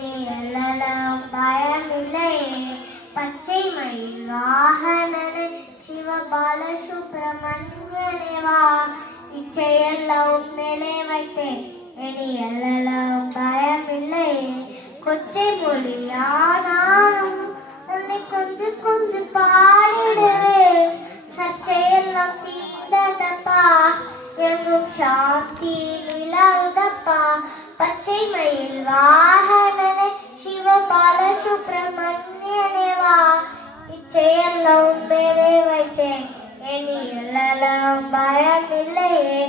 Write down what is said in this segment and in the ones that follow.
இனி எல்லாம் பயமில்லையே. பச்சை மயில் வாகனனே சிவபால சுப்பிரமணியனே வா, இச்சையெல்லாம் உன்மேலே வைத்தேன் இனி எல்லாம் பயமில்லையே. கொச்சை மொழியானாலும் உன்னை கொஞ்சம் கொஞ்சம் பாடிடுவேன், சர்ச்சையெல்லாம் தீண்டதப்பா எங்கும் சாந்தி நிலவுதப்பா. பச்சை மயில் வாகனனே சிவபால சுப்பிரமணியனே வா, இச்சையெல்லாம் உன்மேலே வைத்தேன் இனி எல்லாம் பயமில்லையே.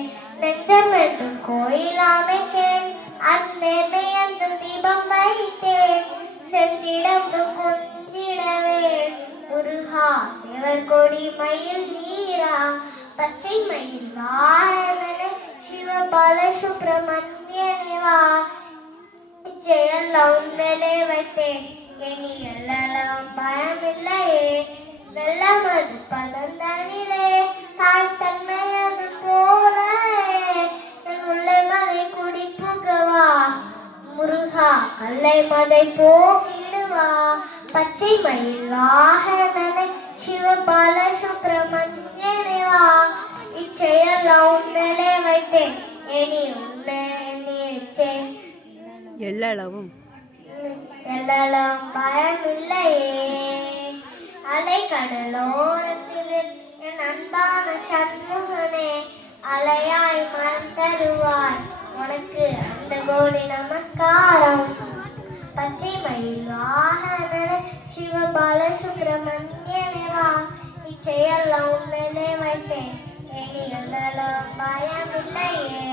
நெஞ்சம் என்று கோயில் அமைத்தேன், அந்நேர்மை அந்த தீபம் வைத்தேன், செஞ்சிடம் கொஞ்சிடவே முருகா தேவர் கொடி மயில் வீரா. பச்சை மயில் வாகனனே சிவபால சுப்பிரமணியனே வா, இச்சையெல்லாம் உன்மேலே வைத்தேன் இனி எல்லாம் பயமில்லையே. வெள்ளமது பழந்தனிலே தாய் தன்மையது போல என் உள்ளே மதை குடிப்புகவா, முருகா கல்லை மதை போக்கிடுவா. பச்சை மயில் வாகனனே சிவபால சுப்பிரமணியனே வா, இச்சையெல்லாம் உன்மேலே வைத்தேன் இனி உன்னை எண்ணிச்சேன் எல்லளவும் பயமில்லையே. அலை கடலோரத்தில் என் அன்பான சண்முகனே, அலையாய் மரம் தருவாய் உனக்கு அந்த கோடி நமஸ்காரம். பச்சை மயில் வாகனனே சிவபால சுப்பிரமணியனே வா, இச்சையெல்லாம் உன்மேலே வைத்தேன் இனி எல்லாம் பயமில்லையே.